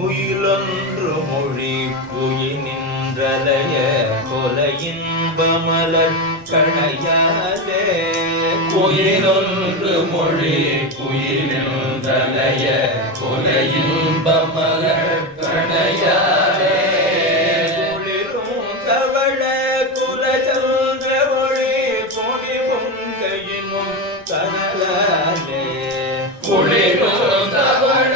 குயிலொன்று மொழி குயில் நின்றலைய கொலையின்பமலர் கணையாலே குயிலொன்று மொழி குயில் நின்றலைய கொலையின்பமலர் கணையாலே குளிரும் தவள குலச்சந்திர ஒளி கொடி பொங்கையினும் தனலாலே குளிரும் தவள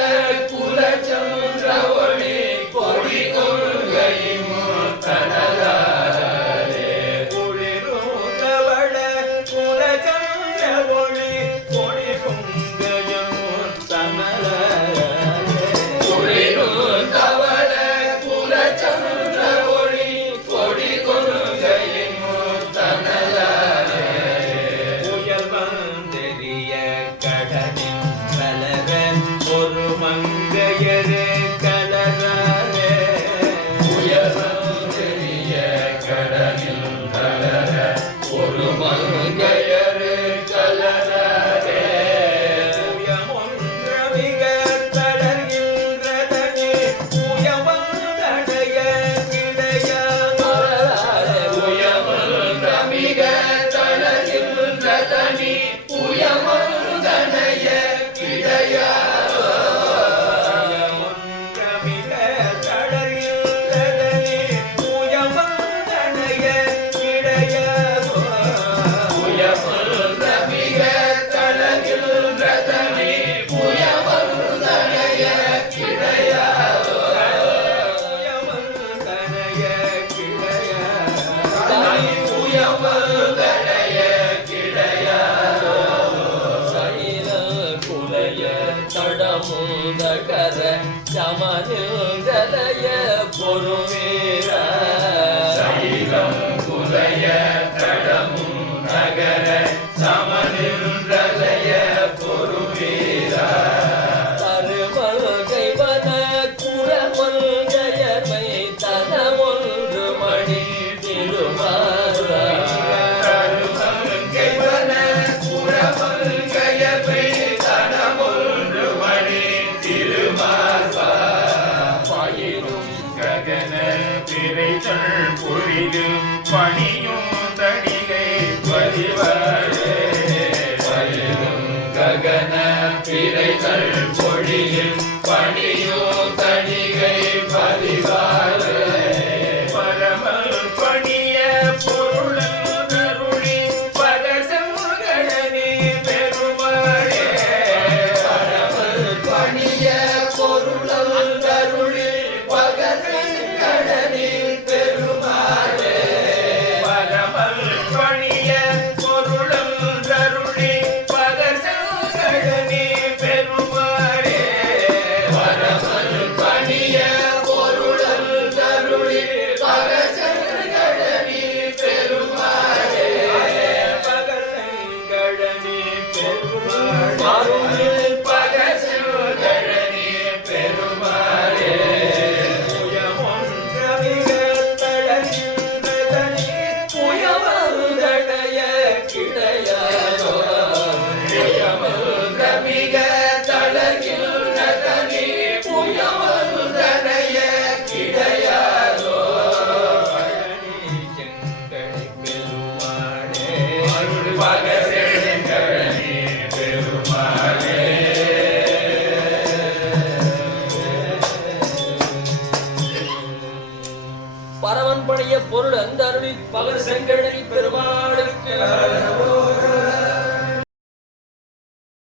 குலச்சந்திர ஒளி கொடி பொங்கையினும் தனலாலே குளிரும் தவள குலச்சந்திர ஒளி கொடி பொங்கையினும் தனலாலே குளிரும் தவள குலச்சந்திர ஒளி கொடி பொங்கையினும் தனலாலே புயல் வந்தெறிய கடலின் கலர ஒரு மங்கையரே கலராலே உயர்ந்தெறிய கடலில் கலர ஒரு மங்கையரு கலரே புயமொன்ற மிக தளர்கின்றதனே புயவந்தடைய கிடையாது உயர்ந்த மிக தளர்கின்ற தனி உயர்ந்தனைய கிடையாதோ புயமொன்ற மிக தளர்கின்றதனே புயவந்தடைய கிடையாதோ உயர்ந்த மிக தளர்கின்ற தனி உயர்ந்தனைய கிடையாதோ புயவந்தடைய கிடையாது தனி உயர்ந்தனைய கிடையாதோ சைல குலைய தடமுந்தகர சமநிலைய பொறுமேர சைலம் குலைய தடமும் நகர சமநிலைய பொறுமேர தருமல்கை வன குரமல்கையமை தனமொன்று மணி திருமாற தருமல்கை வன குரமல்கையமை தனமொன்று மணி திருமார்பா பயிரும் ககன திரைச்சல் பொழிது பணியும் தடிகை பதிவாழே பயிரும் ககன திரைச்சல் பொழிது பணியும் தடிகை பதிவாழே பரமல் பணிய பொருளருளி பகசங்கடனே பெருமாளே பரமல் பணிய பொருளருளி பகசங்கடனே பெருமாளே பரமல் பணிய பொருளருளி பகசங்கடனே பெருமாளே பரமல் பணிய பொருளருளி பகசங்கடனே பெருமாளே பகலங்கடனே பெருமாள் அருளில் பகசங்கடனே பெருமாளே புயமொன்ற மிக தளர்கின்றதனே புயமருதடைய கிடையாதோ புயமருத மிக தளர்கின்ற தனி புயமருதடைய கிடையாதோ செங்கடை பெருமாளே அருள் பகசங்கடனே பெருமாளே பரவன் பணிய பொருள் அந்த அருளி பகர் செங்கடனி பெருமாளுக்கு